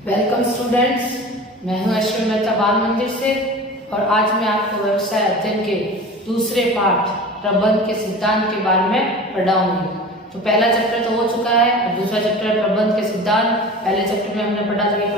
Welcome students, मैं हूं अश्विन मेहता बाल मंदिर से और आज मैं आपको व्यवसाय अध्ययन के दूसरे पाठ प्रबंध के सिद्धांत के बारे में पढ़ाऊंगी। तो पहला चैप्टर तो हो चुका है और दूसरा चैप्टर है प्रबंध के सिद्धांत। पहले चैप्टर में हमने पढ़ा था कि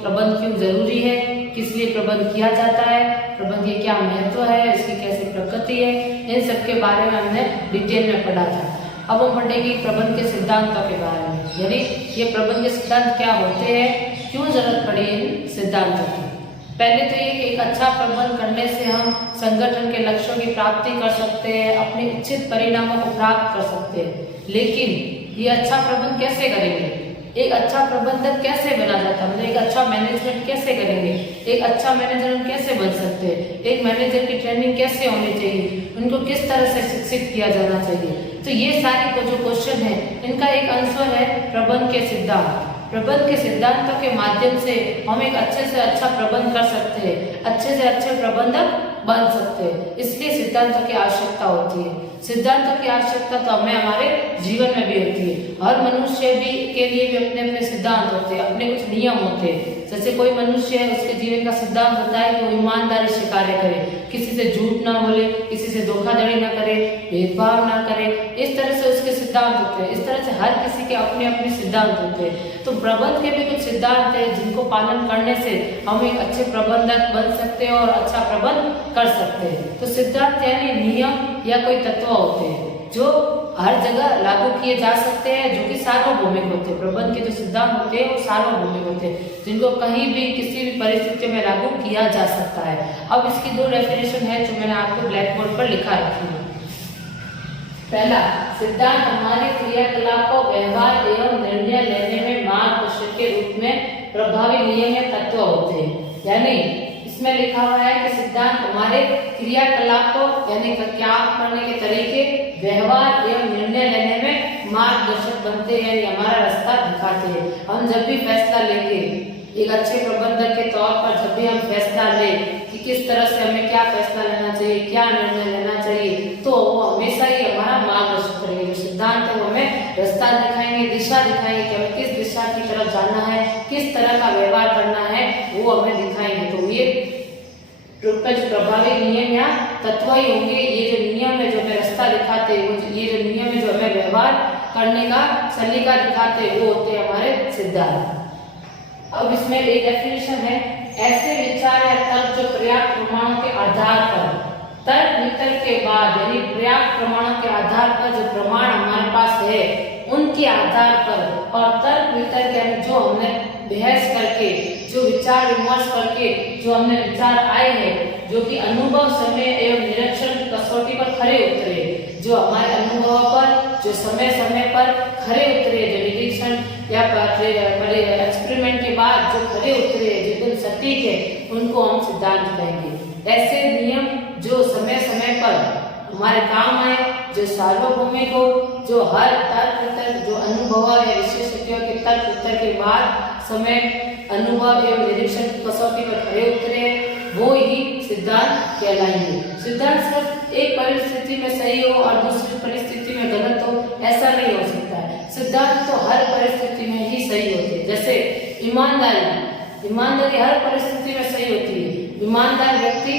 प्रबंध क्यों जरूरी है, किस लिए प्रबंध किया जाता है, प्रबंध के क्या महत्व है, इसकी कैसे प्रकृति है, इन सब के बारे में हमने डिटेल में पढ़ा था। अब हम पढ़ेंगे प्रबंध के सिद्धांतों के बारे में, यानी ये प्रबंध के सिद्धांत क्या होते हैं, क्यों जरूरत पड़ी इन सिद्धांतों की। पहले तो ये कि एक अच्छा प्रबंध करने से हम संगठन के लक्ष्यों की प्राप्ति कर सकते हैं, अपने इच्छित परिणामों को प्राप्त कर सकते हैं। लेकिन ये अच्छा प्रबंध कैसे करेंगे, एक अच्छा प्रबंधक कैसे बना जाता है, मतलब एक अच्छा मैनेजमेंट कैसे करेंगे, एक अच्छा मैनेजर हम कैसे बन सकते हैं, एक मैनेजर की ट्रेनिंग कैसे होनी चाहिए, उनको किस तरह से शिक्षित किया जाना चाहिए। तो ये सारे को जो क्वेश्चन है इनका एक आंसर है प्रबंध के सिद्धांत। प्रबंध के सिद्धांतों के माध्यम से हम एक अच्छे से अच्छा प्रबंध कर सकते हैं, अच्छे से अच्छे प्रबंधक बन सकते हैं। इसलिए सिद्धांतों की आवश्यकता होती है। सिद्धांतों की आवश्यकता तो हमें हमारे जीवन में भी होती है। हर मनुष्य भी के लिए भी अपने अपने सिद्धांत होते हैं, अपने कुछ नियम होते हैं। जैसे कोई मनुष्य है, उसके जीवन का सिद्धांत होता है कि वो ईमानदारी से कार्य करे, किसी से झूठ ना बोले, किसी से धोखाधड़ी ना करे, भेदभाव ना करे। इस तरह से उसके सिद्धांत होते हैं। इस तरह से हर किसी के अपने अपने सिद्धांत होते हैं। तो प्रबंध के भी कुछ सिद्धांत है जिनको पालन करने से हम एक अच्छे प्रबंधक बन सकते हैं और अच्छा प्रबंध कर सकते हैं। तो सिद्धांत यानी नियम या कोई तत्व होते हैं जो हर जगह लागू किए जा सकते हैं, जो कि सार्वभौमिक होते हैं। प्रबंध के जो सिद्धांत होते हैं वो सार्वभौमिक होते हैं, जिनको कहीं भी किसी भी परिस्थिति में लागू किया जा सकता है। अब इसकी दो डेफिनेशन है जो मैंने आपको ब्लैक बोर्ड पर लिखा रखी है। पहला, सिद्धांत हमारे क्रियाकलापों, व्यवहार एवं निर्णय लेने में मार्गदर्शक के रूप में प्रभावी नियम या तत्व होते हैं। यानी इसमें लिखा हुआ है कि सिद्धांत हमारे क्रियाकलापों यानी काम करने के तरीके, व्यवहार एवं निर्णय लेने में मार्गदर्शक बनते हैं, या हमारा रास्ता दिखाते हैं। हम जब भी फैसला लेंगे, एक अच्छे प्रबंधक के तौर पर जब भी हम फैसला लें कि किस तरह से हमें क्या फैसला लेना चाहिए, क्या निर्णय लेना चाहिए, तो वो हमेशा ही हमारा मार्गदर्शन करेंगे। जो सिद्धांत है वो हमें रास्ता दिखाएंगे, दिशा दिखाएंगे कि हमें किस दिशा की तरफ जाना है, किस तरह का व्यवहार करना है, वो हमें दिखाएंगे। तो ये प्रभावी नियम या तत्व ही होंगे। ये जो नियम है जो हमें रास्ता दिखाते हैं, ये जो नियम है जो हमें व्यवहार करने का सलीका दिखाते हैं, वो होते हैं हमारे सिद्धांत। अब इसमें एक डेफिनेशन है, ऐसे विचार या तर्क जो पर्याप्त प्रमाणों के आधार पर तर्क वितर्क के बाद, यानी पर्याप्त प्रमाणों के आधार पर जो प्रमाण हमारे पास है उनके आधार पर, और तर्क वितर्क यानी जो हमने बहस करके, जो विचार विमर्श करके जो हमने विचार आए हैं, जो कि अनुभव, समय एवं निरीक्षण की कसौटी पर खरे उतरे, जो हमारे अनुभव पर, जो समय समय पर खरे उतरे, जो निरीक्षण या एक्सपेरिमेंट के बाद जो खरे उतरे, जो सटीक है, उनको हम सिद्धांत कहेंगे। ऐसे नियम जो समय समय पर हमारे काम आए, जो सार्वभौमिक हो, जो हर तर्क वितर्क, जो अनुभव या विशेषज्ञों के तर्क वितर्क के बाद समय, अनुभव एवं निरीक्षण की कसौटी पर खरे उतरे, वो ही सिद्धांत कहलाएंगे। सिद्धांत सिर्फ एक परिस्थिति में सही हो और दूसरी परिस्थिति में गलत हो, ऐसा नहीं हो सकता है। सिद्धांत तो हर परिस्थिति में ही सही होते हैं। जैसे ईमानदारी हर परिस्थिति में सही होती है। ईमानदार व्यक्ति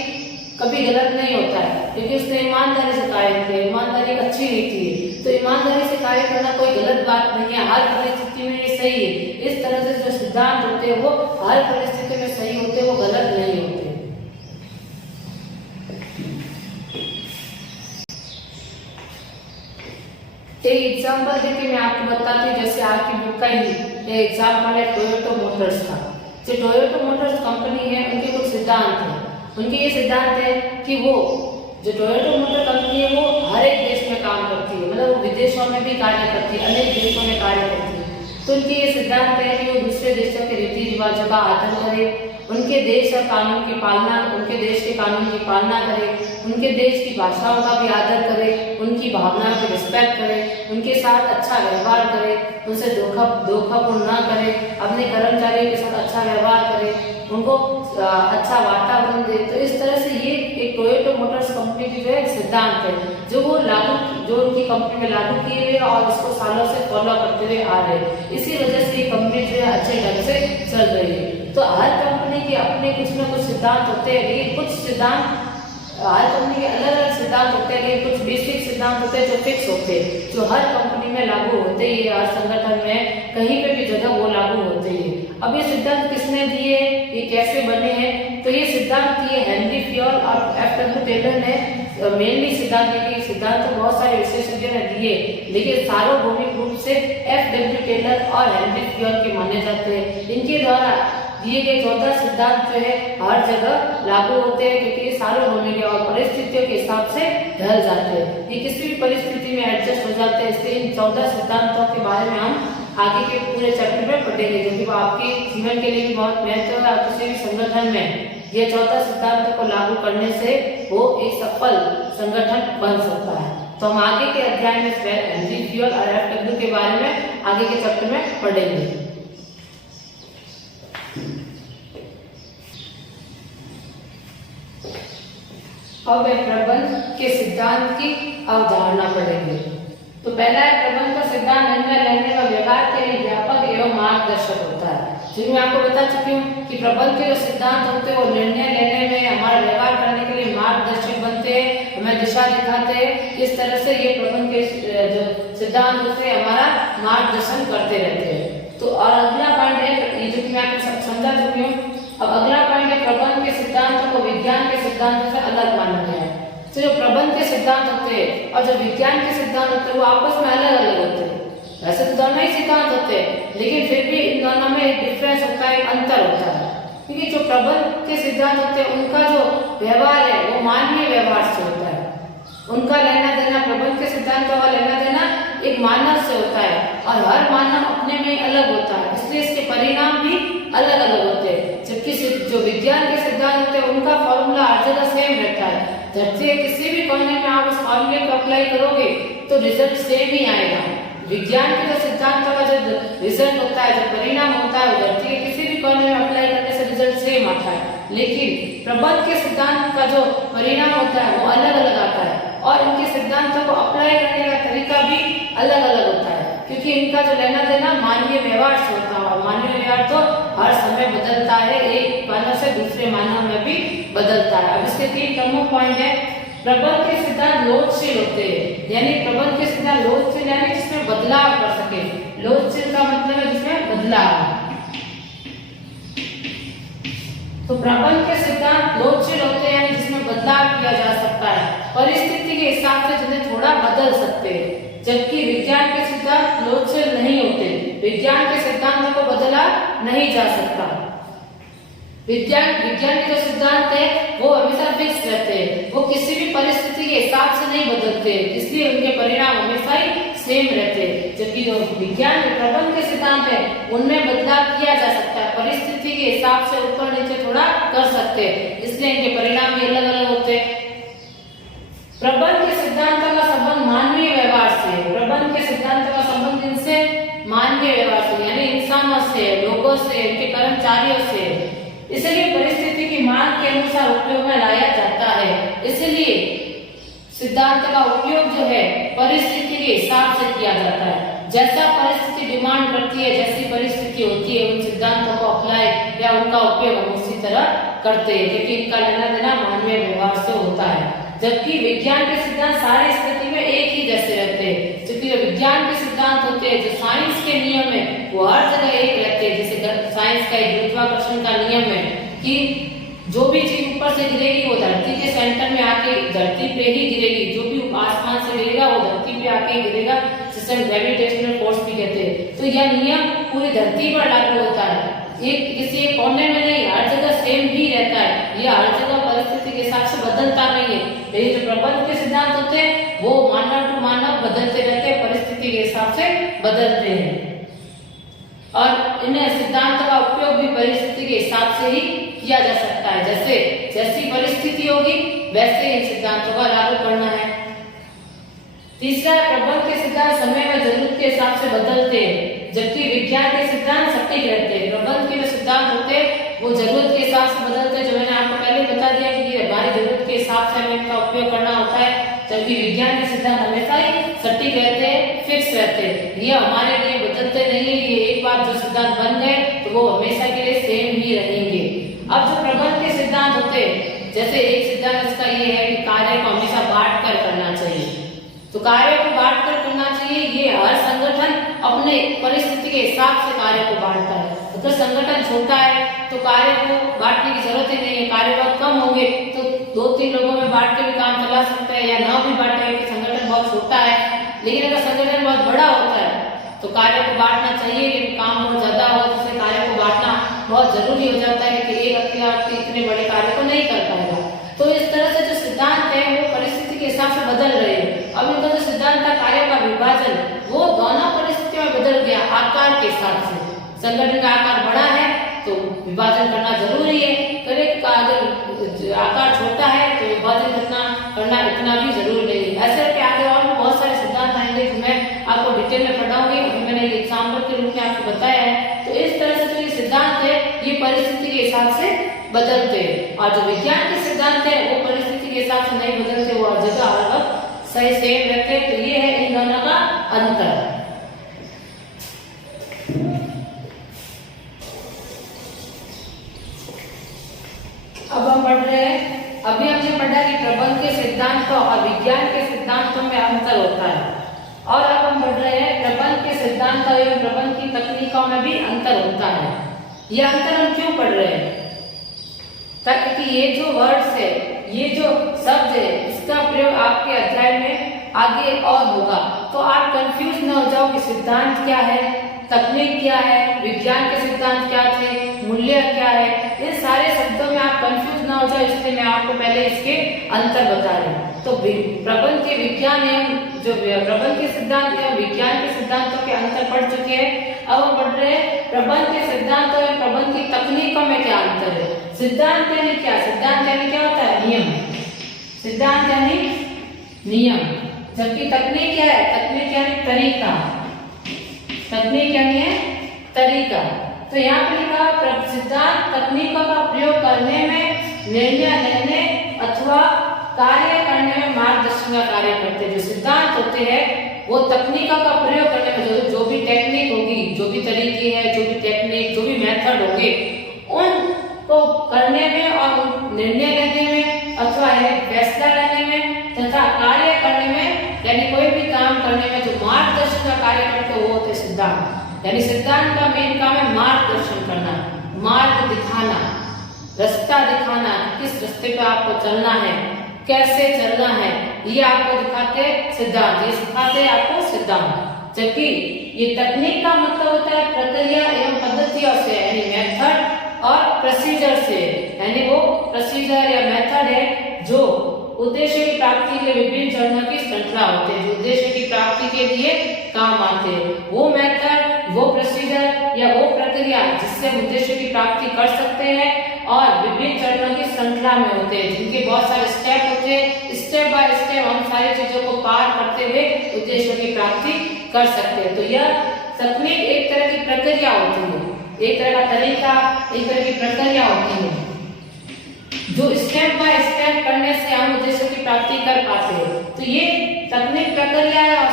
कभी गलत नहीं होता है क्योंकि उसने ईमानदारी से कार्य किया। ईमानदारी एक अच्छी नीति है, तो ईमानदारी से कार्य करना कोई गलत बात नहीं है, हर परिस्थिति में ये सही है। इस तरह से जो सिद्धांत होते हैं वो हर परिस्थिति में सही होते हैं, वो गलत नहीं होते। एक एग्जाम्पल देके मैं आपको बताती हूँ। जैसे आपकी बुक का ही एग्जाम्पल है टोयोटा मोटर्स का। जो टोयोटा मोटर्स कंपनी है, उनके कुछ सिद्धांत है। उनके ये सिद्धांत है कि वो जो टोयोटा मोटर कंपनी है वो हर एक देश में काम करती है, मतलब वो विदेशों में भी कार्य करती है, अनेक देशों में कार्य करती है। तो उनके ये सिद्धांत है कि वो दूसरे देशों के रीति रिवाजों का आदर करे, उनके देश और कानून की पालना, उनके देश के कानून की पालना करे, उनके देश की भाषाओं का भी आदर करे, उनकी भावनाओं की रिस्पेक्ट करे, उनके साथ अच्छा व्यवहार करे, उनसे धोखापूर्ण ना करे, अपने कर्मचारियों के साथ अच्छा व्यवहार करे, उनको अच्छा वातावरण दे। तो इस तरह से ये एक टोयोटा मोटर्स कंपनी की जो है सिद्धांत है जो वो जो उनकी कंपनी में लागू किए हुए और इसको सालों से फॉलो करते हुए आ रहे हैं। इसी वजह से ये कंपनी जो है अच्छे ढंग से चल रही है। तो हर कंपनी के अपने कुछ ना कुछ सिद्धांत होते हैं, लेकिन कुछ सिद्धांत हर कंपनी के अलग अलग सिद्धांत होते हैं, लेकिन कुछ बेसिक सिद्धांत होते हैं जो फिक्स होते हैं, जो हर कंपनी में लागू होते ही, हर संगठन में कहीं पे भी जगह वो लागू होते ही। अब ये सिद्धांत किसने दिए, ये कैसे बने हैं? तो ये सिद्धांत दिए हेनरी फ्योल और F.W. टेलर ने मेनली सिद्धांत दिए। सिद्धांत तो बहुत सारे विशेषज्ञों ने दिए, लेकिन सार्वभौमिक रूप से F.W. टेलर और हेनरी फ्योल के माने जाते हैं। इनके द्वारा दिए गए 14 सिद्धांत जो है हर जगह लागू होते हैं, क्योंकि ये सार्वभौमिक है और परिस्थितियों के हिसाब से ढल जाते हैं, ये किसी भी परिस्थिति में एडजस्ट हो जाते हैं। इसलिए इन 14 सिद्धांतों के बारे में हम आगे के पूरे चैप्टर में पढ़ेंगे, जो कि आपके जीवन के लिए भी बहुत महत्व है। किसी भी संगठन में ये 14 सिद्धांतों को लागू करने से वो एक सफल संगठन बन सकता है। तो हम आगे के अध्याय में हेनरी फ्योल और F.W. के बारे में आगे के चैप्टर में पढ़ेंगे। अब प्रबंध के सिद्धांत की अवधारणा पढ़ेंगे। तो पहला है प्रबंध का सिद्धांत निर्णय लेने व व्यवहार के लिए व्यापक एवं मार्गदर्शक होता है। जिसमें मैं आपको बता चुकी हूँ कि प्रबंध के जो सिद्धांत होते हैं वो निर्णय लेने में, हमारा व्यवहार करने के लिए मार्गदर्शक बनते हैं, हमें दिशा दिखाते हैं। इस तरह से ये प्रबंध के जो सिद्धांत होते हैं हमारा मार्गदर्शन करते रहते हैं। तो और अगला पॉइंट है, ये जो मैं आपको समझा चुकी हूँ। अब अगला पॉइंट है प्रबंध के सिद्धांतों को विज्ञान के सिद्धांतों से अलग माना गया है। तो जो प्रबंध के सिद्धांत होते हैं और जो विज्ञान के सिद्धांत होते हैं वो आपस में अलग अलग होते हैं। वैसे तो दोनों ही सिद्धांत होते हैं, लेकिन फिर भी इन दोनों में एक डिफरेंस होता है, एक अंतर होता है। क्योंकि जो प्रबंध के सिद्धांत होते हैं उनका जो व्यवहार है वो मानवीय व्यवहार से होता है। उनका लेना देना, प्रबंध के सिद्धांतों का लेना देना एक मानव से होता है और हर मानव अपने में अलग होता है, इसलिए इसके परिणाम भी अलग अलग होते हैं। जबकि जो विज्ञान के सिद्धांत होते हैं उनका फॉर्मूला हर जगह सेम रहता है। धरती के किसी भी कोने में आप उस फॉर्मूले को अप्लाई करोगे तो रिजल्ट सेम ही आएगा। विज्ञान के जो सिद्धांतों का जो रिजल्ट होता है, जो परिणाम होता है, धरती के किसी भी कोने में अप्लाई करने से रिजल्ट सेम आता है। लेकिन प्रबंध के सिद्धांत का जो परिणाम होता है वो अलग अलग आता है और इनके सिद्धांतों को अप्लाई करने का तरीका भी अलग अलग होता है, क्योंकि इनका जो लेना देना मानवीय व्यवहार से होता है। और मानवीय व्यवहार तो हर समय बदलता है, एक मानव से दूसरे मानव में भी बदलता है। अब इसके 3 प्रमुख पॉइंट है। प्रबंध के सिद्धांत लोचशील होते हैं, यानी प्रबंध के सिद्धांत लोचशील यानी जिसमें बदलाव कर सके। लोचशील का मतलब है जिसमें बदलाव। तो प्रबंध के सिद्धांत लोचशील होते हैं, यानी जिसमें बदलाव किया जा सकता है, परिस्थिति के हिसाब से जिन्हें थोड़ा बदल सकते हैं। जबकि विज्ञान के सिद्धांत लोचशील नहीं होते, विज्ञान के सिद्धांतों को बदला नहीं जा सकता। विज्ञान के जो सिद्धांत है वो हमेशा फिक्स रहते हैं, वो किसी भी परिस्थिति के हिसाब से नहीं बदलते, इसलिए उनके परिणाम हमेशा ही सेम रहते हैं। जबकि जो विज्ञान के प्रबंध के सिद्धांत है उनमें बदलाव किया जा सकता है, परिस्थिति के हिसाब से ऊपर नीचे थोड़ा कर सकते हैं, इसलिए इनके परिणाम भी अलग अलग होते हैं। प्रबंध के सिद्धांतों का संबंध मानवीय व्यवहार से है। प्रबंध के सिद्धांतों का संबंध इनसे मानवीय व्यवहार से, यानी इंसानों से, लोगों से, उनके कर्मचारियों से, इसलिए परिस्थिति की मांग के अनुसार उपयोग में लाया जाता है। इसलिए सिद्धांत का उपयोग जो है परिस्थिति के हिसाब से किया जाता है। जैसा परिस्थिति डिमांड करती है, जैसी परिस्थिति होती है, उन सिद्धांतों को अप्लाई या उनका उपयोग हम उसी तरह करते हैं, क्योंकि इनका लेना देना मानवीय व्यवहार से होता है। जबकि विज्ञान के सिद्धांत सारी स्थिति में एक ही जैसे रहते हैं। क्योंकि जो विज्ञान के सिद्धांत होते हैं, जो साइंस के नियम है, वो हर जगह एक रहते हैं। जैसे साइंस का एक गुरुत्वाकर्षण का नियम है कि जो भी चीज ऊपर से गिरेगी वो धरती के सेंटर में आके धरती पे ही गिरेगी, जो भी आसमान से गिरेगा वो धरती पे आके गिरेगा, जिसे हम ग्रेविटेशनल फोर्स भी कहते हैं। तो यह नियम पूरी धरती पर लागू होता है, एक किसी एक कोने में नहीं, हर जगह सेम ही रहता है। यह हर जगह परिस्थिति के हिसाब से बदलता नहीं है। लेकिन जो प्रबंध के सिद्धांत होते हैं वो मानव टू मानव बदलते रहते हैं, परिस्थिति के हिसाब से बदलते हैं और इन्हें सिद्धांतों का उपयोग भी परिस्थिति के हिसाब से ही किया जा सकता है। जैसी परिस्थिति होगी वैसे इन सिद्धांतों का लागू करना है। तीसरा, प्रबंध के सिद्धांत समय व जरूरत के हिसाब से बदलते हैं, जबकि विज्ञान के सिद्धांत सटीक रहते हैं। प्रबंध के जो सिद्धांत होते हैं वो जरूरत के हिसाब से बदलते हैं, जो मैंने आपको पहले ही बता दिया कि ये हमारी जरूरत के हिसाब से हमें इनका उपयोग करना होता है, जबकि विज्ञान के सिद्धांत हमेशा ही सटीक रहते हैं, फिक्स रहते हैं, ये हमारे लिए बदलते नहीं है। ये एक बार जो सिद्धांत बन गए तो वो हमेशा के लिए सेम ही रहेंगे। अब जो प्रबंध के सिद्धांत होते हैं, जैसे एक सिद्धांत इसका ये है कि कार्य को हमेशा बांट कर करना चाहिए, तो कार्य को बांट कर करना चाहिए। ये हर संगठन अपने परिस्थिति के हिसाब से कार्य को बांटता है। अगर संगठन छोटा है तो कार्य को बांटने की जरूरत ही नहीं है, कार्य बहुत कम होंगे तो 2-3 लोगों में बांट के भी काम चला सकता है, या ना भी बांटे कि संगठन बहुत छोटा है। लेकिन अगर संगठन बहुत बड़ा होता है तो कार्य को बांटना चाहिए, लेकिन काम बहुत ज्यादा हो जिससे कार्य को बांटना बहुत जरूरी हो जाता है कि एक अकेला व्यक्ति इतने बड़े कार्य को नहीं कर पाएगा। तो इस तरह से जो सिद्धांत है वो परिस्थिति के हिसाब से बदल रहे हैं। अब इनका जो सिद्धांत था कार्य का विभाजन, वो दोनों परिस्थितियों में बदल गया आकार के हिसाब से। संगठन का आकार बड़ा है तो विभाजन करना जरूरी है, करेक्ट का अगर आकार छोटा है तो विभाजन करना इतना भी जरूरी नहीं है। ऐसे करके आगे और भी बहुत सारे सिद्धांत आएंगे जो मैं आपको डिटेल में पढ़ाऊंगी, अभी मैंने एक एग्जाम्पल के रूप में आपको बताया है। तो इस तरह से जो ये सिद्धांत है ये परिस्थिति के हिसाब से बदलते हैं, और जो विज्ञान के सिद्धांत है वो परिस्थिति के हिसाब से नहीं बदलते, वो हर जगह हर वक्त सही सेम रहते हैं। तो ये है इन दोनों का अंतर। अब हम पढ़ रहे हैं, अभी हमने पढ़ा कि प्रबंध के सिद्धांतों और विज्ञान के सिद्धांतों में अंतर होता है, और अब हम पढ़ रहे हैं प्रबंध के सिद्धांतों एवं प्रबंध की तकनीकों में भी अंतर होता है। यह अंतर हम क्यों पढ़ रहे हैं? ताकि ये जो वर्ड्स है, ये जो शब्द है, इसका प्रयोग आपके अध्याय में आगे और होगा, तो आप कंफ्यूज न हो जाओ कि सिद्धांत क्या है, तकनीक क्या है, विज्ञान के सिद्धांत क्या थे, मूल्य क्या है। इन सारे शब्दों में आप कंफ्यूज ना हो जाए, इसलिए मैं आपको पहले इसके अंतर बता रही हूँ। तो प्रबंध के विज्ञान एवं जो प्रबंध के सिद्धांत एवं विज्ञान के सिद्धांतों के अंतर पढ़ चुके हैं। अब हम पढ़ रहे हैं प्रबंध के सिद्धांतों एवं प्रबंध की तकनीकों में क्या अंतर है। सिद्धांत यानी क्या? सिद्धांत यानी क्या होता है? नियम। सिद्धांत यानी नियम, जबकि तकनीक क्या है? तकनीक यानी तरीका। तकनीक यानी है तरीका। तो यहाँ पे लिखा सिद्धांत तकनीकों का प्रयोग करने में, निर्णय लेने अथवा कार्य करने में मार्गदर्शन का कार्य करते हैं। जो सिद्धांत होते हैं वो तकनीकों का प्रयोग करने में, जो भी टेक्निक होगी, जो भी तरीके हैं, जो भी टेक्निक, जो भी मेथड होंगे, उनको करने में और निर्णय लेने में अथवा फैसला लेने में तथा कार्य करने में, यानी कोई भी काम करने में जो मार्गदर्शन का कार्य करते हैं वो होते सिद्धांत। यानी सिद्धांत का मेन काम है मार्गदर्शन करना, मार्ग दिखाना, रास्ता दिखाना, किस रास्ते पे आपको चलना है, कैसे चलना है, ये आपको दिखाते सिद्धांत, ये सिखाते हैं आपको सिद्धांत। जबकि ये तकनीक का मतलब होता है प्रक्रिया एवं पद्धतियों से, यानी मेथड और प्रोसीजर से। यानी वो प्रोसीजर या मेथड है जो उद्देश्य की प्राप्ति के विभिन्न चरणों की श्रृंखला होते हैं, जो उद्देश्य की प्राप्ति के लिए काम आते हैं। वो मेथड, वो प्रोसीजर या वो प्रक्रिया जिससे हम उद्देश्य की प्राप्ति कर सकते हैं, और विभिन्न चरणों की श्रृंखला में होते हैं, जिनके बहुत सारे स्टेप होते हैं। स्टेप बाय स्टेप हम सारी चीजों को पार करते हुए उद्देश्य की प्राप्ति कर सकते हैं। तो यह तकनीक एक तरह की प्रक्रिया होती है, एक तरह का तरीका, एक तरह की प्रक्रिया होती है, जो स्टेप बाय स्टेप करने से हम उद्देश्य की प्राप्ति कर पाते हैं। तो ये तकनीक प्रक्रिया है, और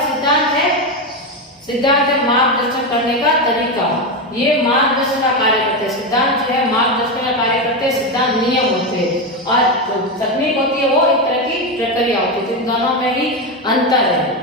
सिद्धांत है मार्गदर्शन करने का तरीका। ये मार्गदर्शन का कार्य करते हैं। सिद्धांत जो है मार्गदर्शन का कार्य करते हैं, सिद्धांत नियम होते हैं, और जो तकनीक होती है वो एक तरह की प्रक्रिया होती है। तो इन दोनों में ही अंतर है,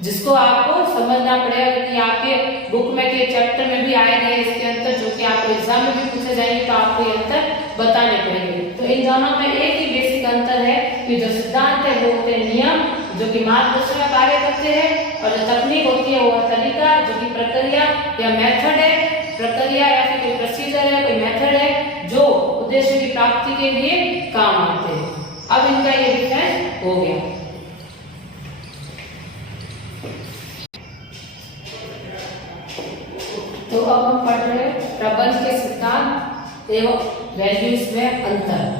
जिसको आपको समझना पड़ेगा, क्योंकि आपके बुक में के चैप्टर में भी आएंगे इसके अंतर, जो कि आपको एग्जाम में भी पूछे जाएंगे, तो आपको ये अंतर बताने पड़ेंगे। तो इन दोनों में एक ही बेसिक अंतर है कि जो सिद्धांत है वो होते हैं नियम, जो कि मार्गदर्शन का कार्य करते हैं, और जो तकनीक होती है वो तरीका, जो कि प्रक्रिया या मेथड है, प्रक्रिया या फिर कोई प्रोसीजर है, कोई मेथड है, जो उद्देश्य की प्राप्ति के लिए काम आते हैं। अब इनका ये डिफरेंस हो गया। तो अब हम पढ़ रहे हैं प्रबंध के सिद्धांत एवं वैल्यूज में अंतर।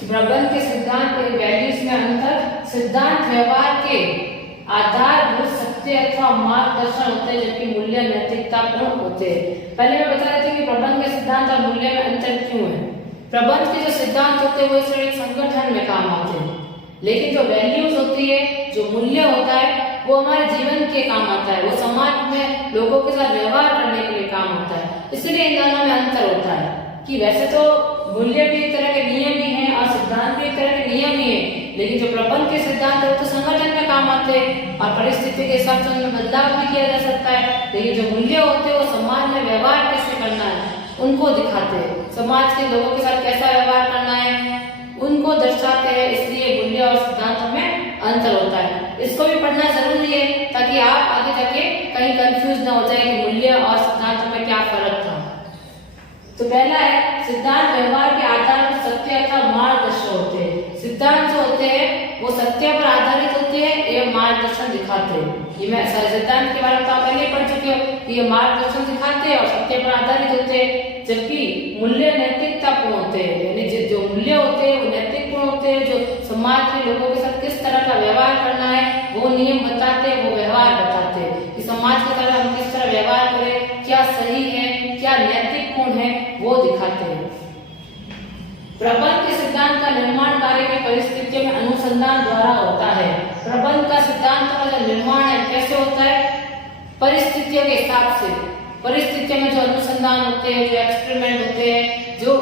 प्रबंध के सिद्धांत एवं वैल्यूज में अंतर। सिद्धांत व्यवहार के आधारभूत सत्य सत्य अथवा मार्गदर्शन होते हैं, जबकि मूल्य नैतिकतापूर्ण होते हैं। पहले मैं बता रही थी कि प्रबंध के सिद्धांत और मूल्य में अंतर क्यों है। प्रबंध के जो सिद्धांत होते हैं वो इस एक संगठन में काम आते हैं, लेकिन जो वैल्यूज होती है, जो मूल्य होता है, वो हमारे जीवन के काम आता है, वो समाज में लोगों के साथ व्यवहार करने के लिए काम होता है। इसलिए इन दोनों में अंतर होता है कि वैसे तो मूल्य भी एक तरह के नियम ही हैं और सिद्धांत भी एक तरह के नियम ही है, लेकिन जो प्रबंध के सिद्धांत है वो तो संगठन में काम आते हैं और परिस्थिति के हिसाब से उनमें बदलाव भी किया जा सकता है। लेकिन जो मूल्य होते हैं वो समाज में व्यवहार कैसे करना है उनको दिखाते हैं, समाज के लोगों के साथ कैसा व्यवहार करना है उनको दर्शाते हैं। इसलिए मूल्य और सिद्धांतों में अंतर होता है। इसको भी पढ़ना जरूरी है ताकि आप आगे जाके कहीं कंफ्यूज ना हो जाए कि मूल्य और सिद्धांतों में क्या फर्क था। तो पहला है सिद्धांत व्यवहार के आधार पर सत्य अथवा मार्गदर्शन होते हैं। सिद्धांत जो होते हैं वो सत्य पर आधारित होते हैं एवं मार्गदर्शन दिखाते हैं। ये मैं सिद्धांत के बारे में तो आप पहले पढ़ चुके हो, ये मार्गदर्शन दिखाते हैं और सत्य पर आधारित होते हैं, जबकि मूल्य नैतिकतापूर्ण होते हैं। यानी जो मूल्य होते हैं वो नैतिकपूर्ण होते हैं, जो समाज के लोगों के साथ किस तरह का व्यवहार करना है वो नियम बताते हैं, वो व्यवहार बताते हैं कि समाज के साथ हम किस तरह व्यवहार करें, क्या सही है, क्या नैतिकपूर्ण है, वो दिखाते हैं। प्रबंध के सिद्धांत का निर्माण कार्य की परिस्थितियों में अनुसंधान द्वारा होता है। प्रबंध का सिद्धांत का जो निर्माण है कैसे होता है, परिस्थितियों के हिसाब से। परिस्थितियों में जो अनुसंधान होते हैं, जो एक्सपेरिमेंट होते हैं, जो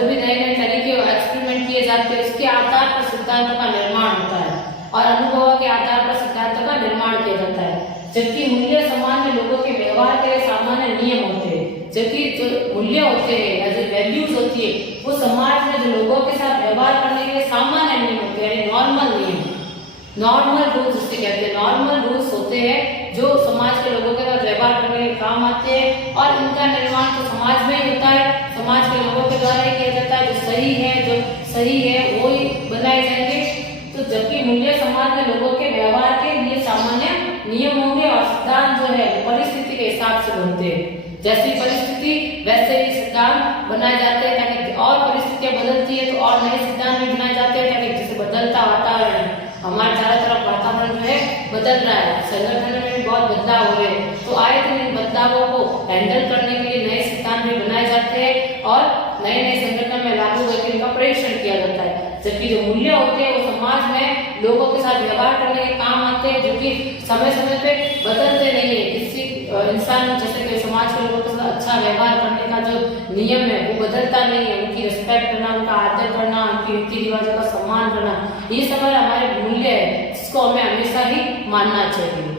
भी नए नए तरीके एक्सपेरिमेंट किए जाते हैं, उसके आधार पर सिद्धांतों का निर्माण होता है और अनुभवों के आधार पर सिद्धांतों का निर्माण किया जाता है। जबकि मूल्य समाज में लोगों के व्यवहार के सामान्य नियम होते हैं, जबकि जो मूल्य होते हैं या जो वैल्यूज होती है वो समाज में जो लोगों के साथ व्यवहार करने के लिए सामान्य नियम होते हैं, यानी नॉर्मल नियम, नॉर्मल रूल्स जिसे कहते हैं। नॉर्मल रूल्स होते हैं जो समाज के लोगों के साथ व्यवहार करने के काम आते हैं और इनका निर्माण तो समाज में ही होता है, समाज के लोगों के द्वारा ही किया जाता है। जो सही है वो ही बनाए जाएंगे। तो जबकि मूल्य समाज में लोगों के व्यवहार के लिए सामान्य नियम होंगे और सिद्धांत जो है परिस्थिति के हिसाब से बनते हैं। जैसी परिस्थिति वैसे ही सिद्धांत बनाए जाते हैं, ताकि और परिस्थितियां बदलती है तो और नए सिद्धांत भी बनाए जाते हैं, ताकि जैसे बदलता वातावरण, हमारे चारों तरफ वातावरण जो है बदल रहा है, संगठन में भी बहुत बदलाव हो रहे हैं, तो आए दिन इन बदलावों को हैंडल करने के लिए नए सिद्धांत भी बनाए जाते हैं और नए नए संगठन में लागू करके इनका परीक्षण किया जाता है। जबकि जो मूल्य होते हैं वो समाज में लोगों के साथ व्यवहार करने के काम आते हैं, जो कि समय समय पे बदलते नहीं है। किसी इंसान जैसे कि समाज के लोगों के साथ अच्छा व्यवहार करने का जो नियम है वो बदलता नहीं है। उनकी रिस्पेक्ट करना, उनका आदर करना, उनकी रीति रिवाजों का सम्मान करना, ये सब हमारे मूल्य है जिसको हमें हमेशा ही मानना चाहिए।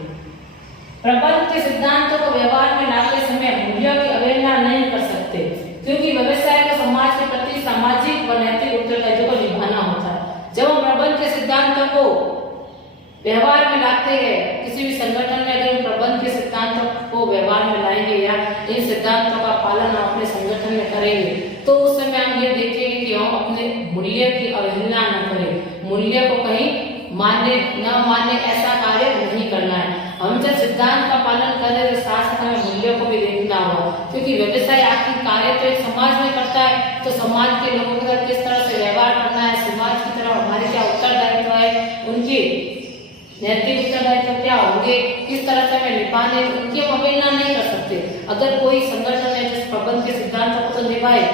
प्रबंध के सिद्धांतों को व्यवहार में लाते समय मूल्यों की अवहेलना नहीं कर सकते, क्योंकि व्यवसाय को समाज के प्रति सामाजिक व नैतिक उत्तरदायित्व को निभाना होता है। जब हम प्रबंध के सिद्धांतों को व्यवहार में लाते हैं, किसी भी संगठन में अगर हम प्रबंध के सिद्धांतों को व्यवहार में लाएंगे या इन सिद्धांतों का पालन अपने संगठन में करेंगे, तो उस समय हम ये देखेंगे कि हम अपने मूल्य की अवहेलना न करें, मूल्य को कहीं माने न माने ऐसा कार्य नहीं करना है। हम जब सिद्धांत का पालन कर रहे हैं तो साथ साथ हमें मूल्यों को भी देखना होगा, क्योंकि व्यवसाय आखिर कार्य तो एक समाज में करता है, तो समाज के लोगों के साथ किस तरह से व्यवहार करना है, समाज की तरफ हमारे क्या उत्तरदायित्व है, उनकी नैतिक उत्तरदायित्व क्या होंगे, किस तरह से हमें निभाने, उनकी हम अवहेलना नहीं कर सकते। अगर कोई संगठन है जिस प्रबंध के सिद्धांतों को तो निभाए,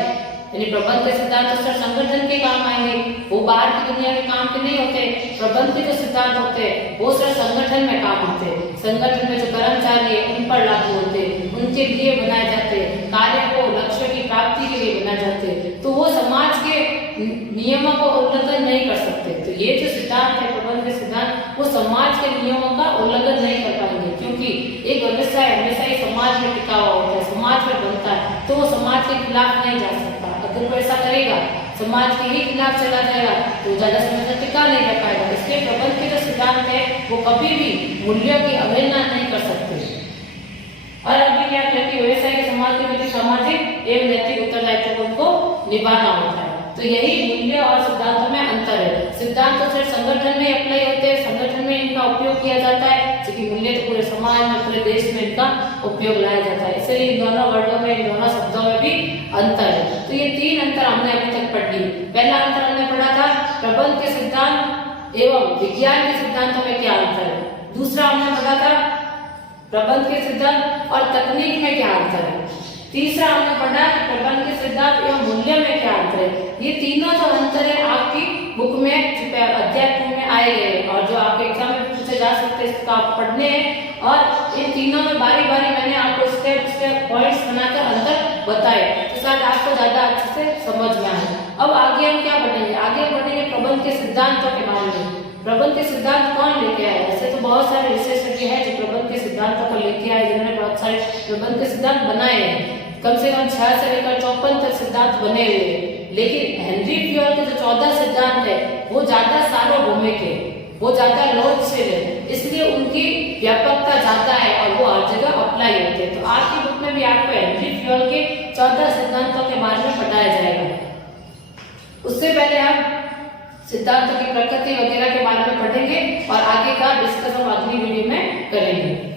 यानी प्रबंध के सिद्धांत तो सिर्फ संगठन के काम आएंगे, वो बाहर की दुनिया के काम के नहीं होते। प्रबंध के जो सिद्धांत होते हैं वो सिर्फ संगठन में काम आते हैं, संगठन में जो कर्मचारी है उन पर लागू होते हैं, उनके लिए बनाए जाते हैं, कार्य को लक्ष्य की प्राप्ति के लिए बनाए जाते हैं, तो वो समाज के नियमों को उल्लंघन नहीं कर सकते। तो ये जो सिद्धांत है प्रबंध के सिद्धांत, वो समाज के नियमों का उल्लंघन नहीं कर पाएंगे, क्योंकि एक व्यवसाय हमेशा ही समाज में टिका हुआ होता है, समाज में बनता है, तो वो समाज के खिलाफ नहीं जा सकता। अगर वो ऐसा करेगा, समाज के ही खिलाफ चला जाएगा, तो ज्यादा समय तक टिका नहीं रह पाएगा। इसलिए प्रबंध के जो सिद्धांत है वो कभी भी मूल्यों की अवहेलना नहीं कर सकते। और अभी क्या कहती है, व्यवसाय के समाज के प्रति सामाजिक एवं नैतिक उत्तरदायित्व को उनको निभाना होता है। तो यही मूल्य और सिद्धांतों में अंतर है। सिद्धांत तो सिर्फ संगठन में अप्लाई होते हैं, संगठन में इनका उपयोग किया जाता है, जबकि मूल्य तो पूरे समाज में, पूरे देश में इनका उपयोग लाया जाता है। इसलिए इन दोनों वर्डों में, इन दोनों शब्दों में भी अंतर है। तो ये तीन अंतर हमने अभी तक पढ़ ली। पहला अंतर हमने पढ़ा था प्रबंध के सिद्धांत एवं विज्ञान के सिद्धांतों में क्या अंतर है। दूसरा हमने पढ़ा था प्रबंध के सिद्धांत और तकनीक में क्या अंतर है। तीसरा हमने पढ़ा कि प्रबंध के सिद्धांत एवं मूल्य में क्या अंतर है। ये तीनों जो अंतर है आपकी बुक में अध्याय 2 में आए गए और जो आपके एग्जाम में पूछे जा सकते हैं, इसका आप पढ़ने हैं। और इन तीनों में बारी बारी मैंने आपको स्टेप पॉइंट्स बनाकर अंतर बताए, तो शायद आपको ज्यादा अच्छे से समझ में आए। अब आगे हम क्या पढ़ेंगे, आगे पढ़ेंगे प्रबंध के सिद्धांतों के बारे में। प्रबंध के सिद्धांत कौन लेके आए? ऐसे तो बहुत सारे विशेषज्ञ हैं जो प्रबंध के सिद्धांतों को लेके आए, जिन्होंने बहुत सारे प्रबंध के सिद्धांत बनाए हैं। कम से कम 6 से लेकर 54 तक सिद्धांत बने हुए हैं। लेकिन हेनरी फ्योल के जो 14 सिद्धांत है वो ज्यादा सार्वभौमिक है, वो ज्यादा लोकप्रिय है, इसलिए उनकी व्यापकता ज्यादा है और वो हर जगह अप्लाई होते हैं। तो आज की बुक में भी आपको हेनरी फ्योल के 14 सिद्धांतों के बारे में पढ़ाया जाएगा। उससे पहले हम सिद्धांतों की प्रकृति वगैरह के बारे में पढ़ेंगे और आगे का डिस्कस हम अगली वीडियो में करेंगे।